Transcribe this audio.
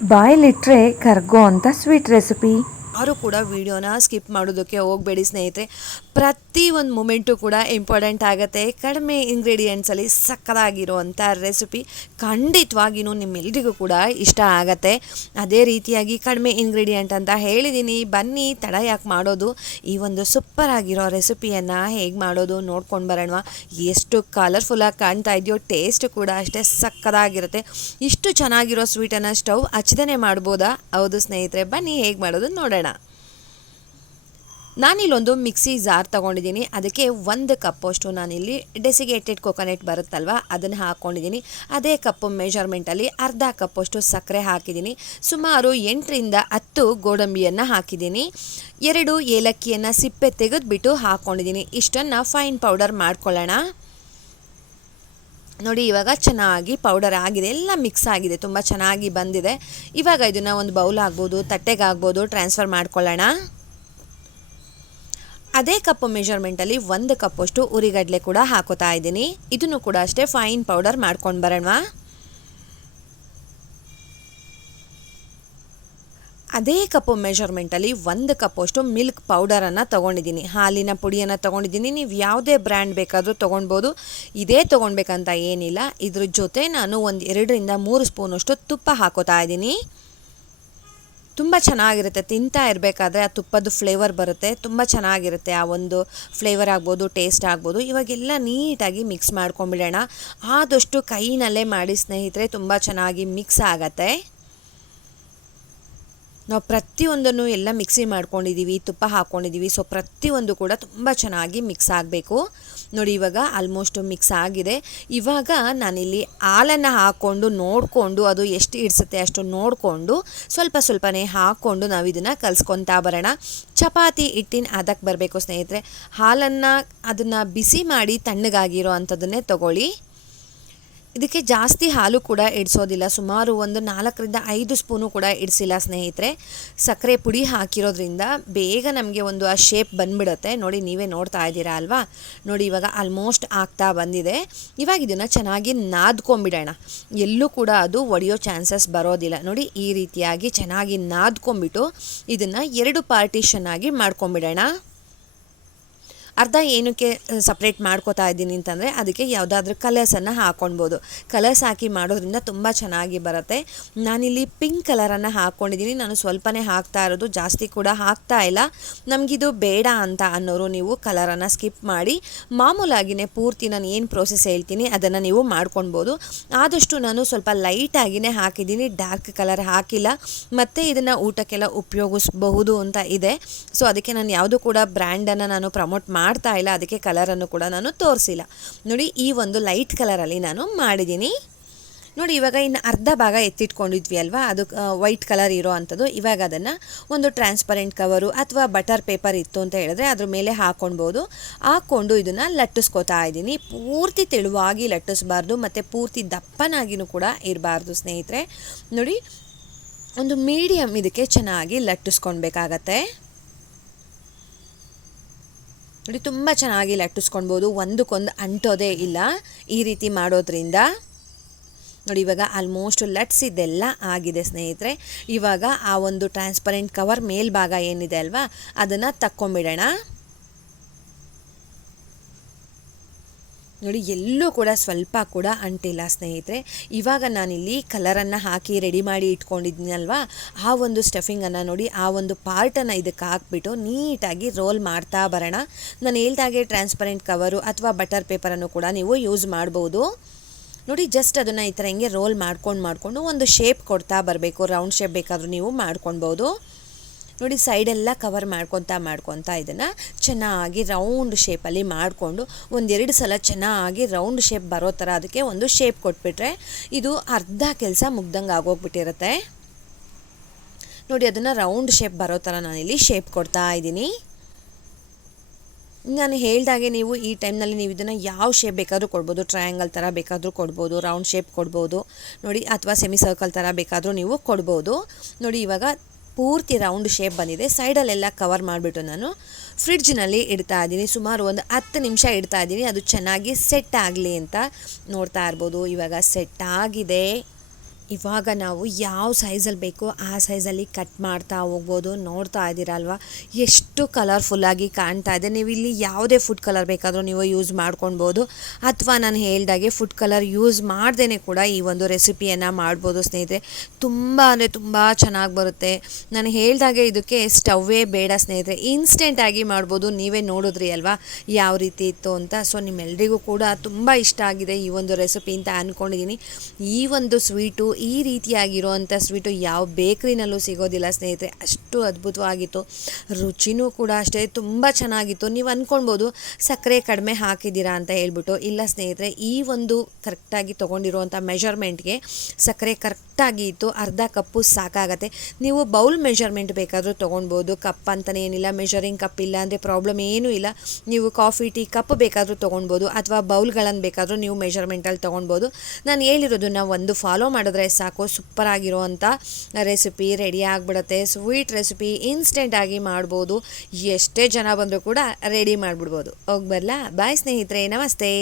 ಬಾಯಲ್ಲಿಟ್ರೆ ಕರ್ಗೋ ಅಂತ sweet recipe. ಯಾರು ಕೂಡ ವಿಡಿಯೋನ ಸ್ಕಿಪ್ ಮಾಡೋದಕ್ಕೆ ಹೋಗಬೇಡಿ ಸ್ನೇಹಿತರೆ. ಪ್ರತಿ ಒಂದು ಮೂಮೆಂಟು ಕೂಡ ಇಂಪಾರ್ಟೆಂಟ್ ಆಗುತ್ತೆ. ಕಡಿಮೆ ಇಂಗ್ರೀಡಿಯೆಂಟ್ಸಲ್ಲಿ ಸಕ್ಕತ್ತಾಗಿರುವಂಥ ರೆಸಿಪಿ ಖಂಡಿತವಾಗಿಯೂ ನಿಮ್ಮೆಲ್ಲರಿಗೂ ಕೂಡ ಇಷ್ಟ ಆಗುತ್ತೆ. ಅದೇ ರೀತಿಯಾಗಿ ಕಡಿಮೆ ಇಂಗ್ರೀಡಿಯೆಂಟ್ ಅಂತ ಹೇಳಿದ್ದೀನಿ, ಬನ್ನಿ ತಡ ಯಾಕೆ ಮಾಡೋದು, ಈ ಒಂದು ಸೂಪರ್ ಆಗಿರೋ ರೆಸಿಪಿಯನ್ನು ಹೇಗೆ ಮಾಡೋದು ನೋಡ್ಕೊಂಡು ಬರೋಣ. ಎಷ್ಟು ಕಲರ್ಫುಲ್ಲಾಗಿ ಕಾಣ್ತಾ ಇದೆಯೋ, ಟೇಸ್ಟ್ ಕೂಡ ಅಷ್ಟೇ ಸಕ್ಕತ್ತಾಗಿರುತ್ತೆ. ಇಷ್ಟು ಚೆನ್ನಾಗಿರೋ ಸ್ವೀಟನ್ನು ಸ್ಟವ್ ಹಚ್ಚದೇ ಮಾಡ್ಬೋದಾ? ಹೌದು ಸ್ನೇಹಿತರೆ, ಬನ್ನಿ ಹೇಗೆ ಮಾಡೋದು ನೋಡೋಣ. ನಾನಿಲ್ಲೊಂದು ಮಿಕ್ಸಿ ಜಾರ್ ತೊಗೊಂಡಿದ್ದೀನಿ. ಅದಕ್ಕೆ 1 ಕಪ್ಪಷ್ಟು ನಾನಿಲ್ಲಿ ಡೆಸಿಗೇಟೆಡ್ ಕೊಕೊನೆಟ್ ಬರುತ್ತಲ್ವ, ಅದನ್ನು ಹಾಕ್ಕೊಂಡಿದ್ದೀನಿ. ಅದೇ ಕಪ್ಪು ಮೆಜರ್ಮೆಂಟಲ್ಲಿ ಅರ್ಧ ಕಪ್ಪಷ್ಟು ಸಕ್ಕರೆ ಹಾಕಿದ್ದೀನಿ. ಸುಮಾರು 8ರಿಂದ 10 ಗೋಡಂಬಿಯನ್ನು ಹಾಕಿದ್ದೀನಿ. 2 ಏಲಕ್ಕಿಯನ್ನು ಸಿಪ್ಪೆ ತೆಗೆದುಬಿಟ್ಟು ಹಾಕ್ಕೊಂಡಿದ್ದೀನಿ. ಇಷ್ಟನ್ನು ಫೈನ್ ಪೌಡರ್ ಮಾಡ್ಕೊಳ್ಳೋಣ. ನೋಡಿ, ಇವಾಗ ಚೆನ್ನಾಗಿ ಪೌಡರ್ ಆಗಿದೆ, ಎಲ್ಲ ಮಿಕ್ಸ್ ಆಗಿದೆ, ತುಂಬ ಚೆನ್ನಾಗಿ ಬಂದಿದೆ. ಇವಾಗ ಇದನ್ನು ಒಂದು ಬೌಲ್ ಆಗ್ಬೋದು, ತಟ್ಟೆಗಾಗ್ಬೋದು ಟ್ರಾನ್ಸ್ಫರ್ ಮಾಡ್ಕೊಳ್ಳೋಣ. ಅದೇ ಕಪ್ಪು ಮೆಜರ್ಮೆಂಟಲ್ಲಿ 1 ಕಪ್ಪಷ್ಟು ಉರಿಗಡಲೆ ಕೂಡ ಹಾಕೋತಾ ಇದ್ದೀನಿ. ಇದನ್ನು ಕೂಡ ಅಷ್ಟೇ ಫೈನ್ ಪೌಡರ್ ಮಾಡ್ಕೊಂಡು ಬರೋಣ. ಅದೇ ಕಪ್ಪು ಮೆಜರ್ಮೆಂಟಲ್ಲಿ 1 ಕಪ್ಪಷ್ಟು ಮಿಲ್ಕ್ ಪೌಡರನ್ನು ತೊಗೊಂಡಿದ್ದೀನಿ, ಹಾಲಿನ ಪುಡಿಯನ್ನು ತೊಗೊಂಡಿದ್ದೀನಿ. ನೀವು ಯಾವುದೇ ಬ್ರ್ಯಾಂಡ್ ಬೇಕಾದರೂ ತೊಗೊಳ್ಬೋದು, ಇದೇ ತೊಗೊಳ್ಬೇಕಂತ ಏನಿಲ್ಲ. ಇದ್ರ ಜೊತೆ ನಾನು ಒಂದು 2ರಿಂದ 3 ಸ್ಪೂನಷ್ಟು ತುಪ್ಪ ಹಾಕೋತಾ ಇದ್ದೀನಿ. ತುಂಬ ಚೆನ್ನಾಗಿರುತ್ತೆ, ತಿಂತಾ ಇರಬೇಕಾದ್ರೆ ಆ ತುಪ್ಪದ ಫ್ಲೇವರ್ ಬರುತ್ತೆ, ತುಂಬ ಚೆನ್ನಾಗಿರುತ್ತೆ. ಆ ಒಂದು ಫ್ಲೇವರ್ ಆಗ್ಬೋದು, ಟೇಸ್ಟ್ ಆಗ್ಬೋದು. ಇವಾಗೆಲ್ಲ ನೀಟಾಗಿ ಮಿಕ್ಸ್ ಮಾಡ್ಕೊಂಬಿಡೋಣ. ಆದಷ್ಟು ಕೈನಲ್ಲೇ ಮಾಡಿ ಸ್ನೇಹಿತರೆ, ತುಂಬ ಚೆನ್ನಾಗಿ ಮಿಕ್ಸ್ ಆಗತ್ತೆ. ನಾವು ಪ್ರತಿಯೊಂದನ್ನು ಎಲ್ಲ ಮಿಕ್ಸಿ ಮಾಡ್ಕೊಂಡಿದ್ದೀವಿ, ತುಪ್ಪ ಹಾಕ್ಕೊಂಡಿದ್ದೀವಿ. ಸೊ ಪ್ರತಿಯೊಂದು ಕೂಡ ತುಂಬ ಚೆನ್ನಾಗಿ ಮಿಕ್ಸ್ ಆಗಬೇಕು. ನೋಡಿ, ಇವಾಗ ಆಲ್ಮೋಸ್ಟ್ ಮಿಕ್ಸ್ ಆಗಿದೆ. ಇವಾಗ ನಾನಿಲ್ಲಿ ಹಾಲನ್ನು ಹಾಕ್ಕೊಂಡು ನೋಡಿಕೊಂಡು, ಅದು ಎಷ್ಟು ಇಡಿಸುತ್ತೆ ಅಷ್ಟು ನೋಡಿಕೊಂಡು ಸ್ವಲ್ಪನೇ ಹಾಕ್ಕೊಂಡು ನಾವು ಇದನ್ನು ಕಲಿಸ್ಕೊತಾ ಬರೋಣ. ಚಪಾತಿ ಹಿಟ್ಟಿನ ಅದಕ್ಕೆ ಬರಬೇಕು ಸ್ನೇಹಿತರೆ. ಹಾಲನ್ನು ಅದನ್ನು ಬಿಸಿ ಮಾಡಿ ತಣ್ಣಗಾಗಿರೋ ಅಂಥದ್ದನ್ನೇ ತೊಗೊಳ್ಳಿ. ಇದಕ್ಕೆ ಜಾಸ್ತಿ ಹಾಲು ಕೂಡ ಇಡಿಸೋದಿಲ್ಲ, ಸುಮಾರು ಒಂದು 4ರಿಂದ 5 ಸ್ಪೂನು ಕೂಡ ಇಡಿಸಿಲ್ಲ ಸ್ನೇಹಿತರೆ. ಸಕ್ಕರೆ ಪುಡಿ ಹಾಕಿರೋದ್ರಿಂದ ಬೇಗ ನಮಗೆ ಒಂದು ಆ ಶೇಪ್ ಬಂದ್ಬಿಡುತ್ತೆ. ನೋಡಿ, ನೀವೇ ನೋಡ್ತಾ ಇದ್ದೀರಾ ಅಲ್ವಾ. ನೋಡಿ, ಇವಾಗ ಆಲ್ಮೋಸ್ಟ್ ಆಗ್ತಾ ಬಂದಿದೆ. ಇವಾಗ ಇದನ್ನು ಚೆನ್ನಾಗಿ ನಾದ್ಕೊಂಬಿಡೋಣ. ಎಲ್ಲೂ ಕೂಡ ಅದು ಒಡೆಯೋ ಚಾನ್ಸಸ್ ಬರೋದಿಲ್ಲ. ನೋಡಿ, ಈ ರೀತಿಯಾಗಿ ಚೆನ್ನಾಗಿ ನಾದ್ಕೊಂಬಿಟ್ಟು ಇದನ್ನು 2 ಪಾರ್ಟಿಷನ್ ಆಗಿ ಮಾಡ್ಕೊಂಬಿಡೋಣ. ಅರ್ಧ ಏನಕ್ಕೆ ಸಪ್ರೇಟ್ ಮಾಡ್ಕೋತಾ ಇದ್ದೀನಿ ಅಂತಂದರೆ, ಅದಕ್ಕೆ ಯಾವುದಾದ್ರೂ ಕಲರ್ಸನ್ನು ಹಾಕ್ಕೊಳ್ಬೋದು. ಕಲರ್ಸ್ ಹಾಕಿ ಮಾಡೋದ್ರಿಂದ ತುಂಬ ಚೆನ್ನಾಗಿ ಬರುತ್ತೆ. ನಾನಿಲ್ಲಿ ಪಿಂಕ್ ಕಲರನ್ನು ಹಾಕ್ಕೊಂಡಿದ್ದೀನಿ. ನಾನು ಸ್ವಲ್ಪನೇ ಹಾಕ್ತಾ ಇರೋದು, ಜಾಸ್ತಿ ಕೂಡ ಹಾಕ್ತಾ ಇಲ್ಲ. ನಮಗಿದು ಬೇಡ ಅಂತ ಅನ್ನೋರು ನೀವು ಕಲರನ್ನು ಸ್ಕಿಪ್ ಮಾಡಿ ಮಾಮೂಲಾಗಿಯೇ ಪೂರ್ತಿ ನಾನು ಏನು ಪ್ರೋಸೆಸ್ ಹೇಳ್ತೀನಿ ಅದನ್ನು ನೀವು ಮಾಡ್ಕೊಳ್ಬೋದು. ಆದಷ್ಟು ನಾನು ಸ್ವಲ್ಪ ಲೈಟಾಗಿಯೇ ಹಾಕಿದ್ದೀನಿ, ಡಾರ್ಕ್ ಕಲರ್ ಹಾಕಿಲ್ಲ. ಮತ್ತು ಇದನ್ನು ಊಟಕ್ಕೆಲ್ಲ ಉಪಯೋಗಿಸಬಹುದು ಅಂತ ಇದೆ. ಸೊ ಅದಕ್ಕೆ ನಾನು ಯಾವುದು ಕೂಡ ಬ್ರ್ಯಾಂಡನ್ನು ನಾನು ಪ್ರಮೋಟ್ ಮಾಡ್ತಾ ಇಲ್ಲ, ಅದಕ್ಕೆ ಕಲರನ್ನು ಕೂಡ ನಾನು ತೋರಿಸಿಲ್ಲ. ನೋಡಿ, ಈ ಒಂದು ಲೈಟ್ ಕಲರಲ್ಲಿ ನಾನು ಮಾಡಿದ್ದೀನಿ. ನೋಡಿ, ಇವಾಗ ಇನ್ನು ಅರ್ಧ ಭಾಗ ಎತ್ತಿಟ್ಕೊಂಡಿದ್ವಿ ಅಲ್ವಾ, ಅದು ವೈಟ್ ಕಲರ್ ಇರೋ ಅಂಥದ್ದು. ಇವಾಗ ಅದನ್ನು ಒಂದು ಟ್ರಾನ್ಸ್ಪರೆಂಟ್ ಕವರು ಅಥವಾ ಬಟರ್ ಪೇಪರ್ ಇತ್ತು ಅಂತ ಹೇಳಿದ್ರೆ ಅದ್ರ ಮೇಲೆ ಹಾಕ್ಕೊಳ್ಬೋದು. ಹಾಕ್ಕೊಂಡು ಇದನ್ನು ಲಟ್ಟಿಸ್ಕೊತಾ ಇದ್ದೀನಿ. ಪೂರ್ತಿ ತೆಳುವಾಗಿ ಲಟ್ಟಿಸ್ಬಾರ್ದು ಮತ್ತು ಪೂರ್ತಿ ದಪ್ಪನಾಗಿಯೂ ಕೂಡ ಇರಬಾರ್ದು ಸ್ನೇಹಿತರೆ. ನೋಡಿ, ಒಂದು ಮೀಡಿಯಮ್ ಇದಕ್ಕೆ ಚೆನ್ನಾಗಿ ಲಟ್ಟಿಸ್ಕೊಳ್ಬೇಕಾಗತ್ತೆ. ನೋಡಿ, ತುಂಬ ಚೆನ್ನಾಗಿ ಲಟ್ಟಿಸ್ಕೊಳ್ಬೋದು, ಒಂದಕ್ಕೊಂದು ಅಂಟೋದೇ ಇಲ್ಲ ಈ ರೀತಿ ಮಾಡೋದ್ರಿಂದ. ನೋಡಿ, ಇವಾಗ ಆಲ್ಮೋಸ್ಟ್ ಲಟ್ಸಿದ್ದೆಲ್ಲ ಆಗಿದೆ ಸ್ನೇಹಿತರೆ. ಇವಾಗ ಆ ಒಂದು ಟ್ರಾನ್ಸ್ಪರೆಂಟ್ ಕವರ್ ಮೇಲ್ಭಾಗ ಏನಿದೆ ಅಲ್ವಾ, ಅದನ್ನು ತಕ್ಕೊಂಬಿಡೋಣ. ನೋಡಿ, ಎಲ್ಲೂ ಕೂಡ ಸ್ವಲ್ಪ ಕೂಡ ಅಂಟಿಲ್ಲ ಸ್ನೇಹಿತರೆ. ಇವಾಗ ನಾನಿಲ್ಲಿ ಕಲರನ್ನು ಹಾಕಿ ರೆಡಿ ಮಾಡಿ ಇಟ್ಕೊಂಡಿದ್ದೀನಲ್ವಾ, ಆ ಒಂದು ಸ್ಟಫಿಂಗನ್ನು ನೋಡಿ, ಆ ಒಂದು ಪಾರ್ಟನ್ನು ಇದಕ್ಕೆ ಹಾಕ್ಬಿಟ್ಟು ನೀಟಾಗಿ ರೋಲ್ ಮಾಡ್ತಾ ಬರೋಣ. ನಾನು ಹೇಳ್ದಾಗೆ ಟ್ರಾನ್ಸ್ಪರೆಂಟ್ ಕವರು ಅಥವಾ ಬಟರ್ ಪೇಪರನ್ನು ಕೂಡ ನೀವು ಯೂಸ್ ಮಾಡ್ಬೋದು. ನೋಡಿ, ಜಸ್ಟ್ ಅದನ್ನು ಈ ಥರ ಹಿಂಗೆ ರೋಲ್ ಮಾಡ್ಕೊಂಡು ಒಂದು ಶೇಪ್ ಕೊಡ್ತಾ ಬರಬೇಕು. ರೌಂಡ್ ಶೇಪ್ ಬೇಕಾದರೂ ನೀವು ಮಾಡ್ಕೊಳ್ಬೋದು. ನೋಡಿ, ಸೈಡೆಲ್ಲ ಕವರ್ ಮಾಡ್ಕೊತಾ ಇದನ್ನು ಚೆನ್ನಾಗಿ ರೌಂಡ್ ಶೇಪಲ್ಲಿ ಮಾಡಿಕೊಂಡು 1-2 ಸಲ ಚೆನ್ನಾಗಿ ರೌಂಡ್ ಶೇಪ್ ಬರೋ ಥರ ಅದಕ್ಕೆ ಒಂದು ಶೇಪ್ ಕೊಟ್ಬಿಟ್ರೆ ಇದು ಅರ್ಧ ಕೆಲಸ ಮುಗ್ದಂಗೆ ಆಗೋಗ್ಬಿಟ್ಟಿರುತ್ತೆ. ನೋಡಿ, ಅದನ್ನು ರೌಂಡ್ ಶೇಪ್ ಬರೋ ಥರ ನಾನಿಲ್ಲಿ ಶೇಪ್ ಕೊಡ್ತಾ ಇದ್ದೀನಿ. ನಾನು ಹೇಳ್ದಾಗೆ ನೀವು ಈ ಟೈಮ್ನಲ್ಲಿ ನೀವು ಇದನ್ನು ಯಾವ ಶೇಪ್ ಬೇಕಾದರೂ ಕೊಡ್ಬೋದು. ಟ್ರಯಾಂಗಲ್ ಥರ ಬೇಕಾದರೂ ಕೊಡ್ಬೋದು, ರೌಂಡ್ ಶೇಪ್ ಕೊಡ್ಬೋದು ನೋಡಿ, ಅಥವಾ ಸೆಮಿ ಸರ್ಕಲ್ ಥರ ಬೇಕಾದರೂ ನೀವು ಕೊಡ್ಬೋದು. ನೋಡಿ, ಇವಾಗ ಪೂರ್ತಿ ರೌಂಡ್ ಶೇಪ್ ಬಂದಿದೆ. ಸೈಡಲ್ಲೆಲ್ಲ ಕವರ್ ಮಾಡಿಬಿಟ್ಟು ನಾನು ಫ್ರಿಡ್ಜ್ನಲ್ಲಿ ಇಡ್ತಾ ಇದ್ದೀನಿ. ಸುಮಾರು ಒಂದು 10 ನಿಮಿಷ ಇಡ್ತಾ ಇದ್ದೀನಿ, ಅದು ಚೆನ್ನಾಗಿ ಸೆಟ್ ಆಗಲಿ ಅಂತ. ನೋಡ್ತಾ ಇರ್ಬೋದು, ಇವಾಗ ಸೆಟ್ ಆಗಿದೆ. ಇವಾಗ ನಾವು ಯಾವ ಸೈಜಲ್ಲಿ ಬೇಕೋ ಆ ಸೈಜಲ್ಲಿ ಕಟ್ ಮಾಡ್ತಾ ಹೋಗ್ಬೋದು. ನೋಡ್ತಾ ಇದ್ದೀರಲ್ವ ಎಷ್ಟು ಕಲರ್ಫುಲ್ಲಾಗಿ ಕಾಣ್ತಾ ಇದೆ. ನೀವು ಇಲ್ಲಿ ಯಾವುದೇ ಫುಡ್ ಕಲರ್ ಬೇಕಾದರೂ ನೀವು ಯೂಸ್ ಮಾಡ್ಕೊಳ್ಬೋದು, ಅಥವಾ ನಾನು ಹೇಳ್ದಾಗೆ ಫುಡ್ ಕಲರ್ ಯೂಸ್ ಮಾಡ್ದೇ ಕೂಡ ಈ ಒಂದು ರೆಸಿಪಿಯನ್ನು ಮಾಡ್ಬೋದು ಸ್ನೇಹಿತರೆ. ತುಂಬ ಅಂದರೆ ತುಂಬ ಚೆನ್ನಾಗಿ ಬರುತ್ತೆ. ನಾನು ಹೇಳ್ದಾಗೆ ಇದಕ್ಕೆ ಸ್ಟವ್ವೇ ಬೇಡ ಸ್ನೇಹಿತರೆ, ಇನ್ಸ್ಟೆಂಟಾಗಿ ಮಾಡ್ಬೋದು. ನೀವೇ ನೋಡಿದ್ರಿ ಅಲ್ವಾ ಯಾವ ರೀತಿ ಇತ್ತು ಅಂತ. ಸೊ ನಿಮ್ಮೆಲ್ಲರಿಗೂ ಕೂಡ ತುಂಬ ಇಷ್ಟ ಆಗಿದೆ ಈ ಒಂದು ರೆಸಿಪಿ ಅಂತ ಅಂದ್ಕೊಂಡಿದ್ದೀನಿ. ಈ ಒಂದು ಸ್ವೀಟು, ಈ ರೀತಿಯಾಗಿರುವಂಥ ಸ್ವೀಟು ಯಾವ ಬೇಕ್ರಿನಲ್ಲೂ ಸಿಗೋದಿಲ್ಲ ಸ್ನೇಹಿತರೆ, ಅಷ್ಟು ಅದ್ಭುತವಾಗಿತ್ತು. ರುಚಿನೂ ಕೂಡ ಅಷ್ಟೇ ತುಂಬ ಚೆನ್ನಾಗಿತ್ತು. ನೀವು ಅಂದ್ಕೊಳ್ಬೋದು ಸಕ್ಕರೆ ಕಡಿಮೆ ಹಾಕಿದ್ದೀರಾ ಅಂತ ಹೇಳ್ಬಿಟ್ಟು. ಇಲ್ಲ ಸ್ನೇಹಿತರೆ, ಈ ಒಂದು ಕರೆಕ್ಟಾಗಿ ತೊಗೊಂಡಿರುವಂಥ ಮೆಷರ್ಮೆಂಟ್ಗೆ ಸಕ್ಕರೆ ಕರೆಕ್ಟಾಗಿ ಇತ್ತು. ಅರ್ಧ ಕಪ್ಪು ಸಾಕಾಗತ್ತೆ. ನೀವು ಬೌಲ್ ಮೆಷರ್ಮೆಂಟ್ ಬೇಕಾದರೂ ತೊಗೊಳ್ಬೋದು, ಕಪ್ ಅಂತಲೇ ಏನಿಲ್ಲ. ಮೆಷರಿಂಗ್ ಕಪ್ ಇಲ್ಲ ಅಂದರೆ ಪ್ರಾಬ್ಲಮ್ ಏನೂ ಇಲ್ಲ. ನೀವು ಕಾಫಿ ಟೀ ಕಪ್ ಬೇಕಾದರೂ ತೊಗೊಳ್ಬೋದು, ಅಥವಾ ಬೌಲ್ಗಳನ್ನು ಬೇಕಾದರೂ ನೀವು ಮೆಷರ್ಮೆಂಟಲ್ಲಿ ತೊಗೊಳ್ಬೋದು. ನಾನು ಹೇಳಿರೋದನ್ನ ಒಂದು ಫಾಲೋ ಮಾಡಿದ್ರೆ ಸಾಕು, ಸೂಪರಾಗಿರುವಂಥ ರೆಸಿಪಿ ರೆಡಿ ಆಗಿಬಿಡುತ್ತೆ. ಸ್ವೀಟ್ ರೆಸಿಪಿ ಇನ್ಸ್ಟೆಂಟಾಗಿ ಮಾಡ್ಬೋದು, ಎಷ್ಟೇ ಜನ ಬಂದರೂ ಕೂಡ ರೆಡಿ ಮಾಡಿಬಿಡ್ಬೋದು. ಹೋಗಿ ಬರಲಾ? ಬಾಯ್ ಸ್ನೇಹಿತರೆ, ನಮಸ್ತೆ.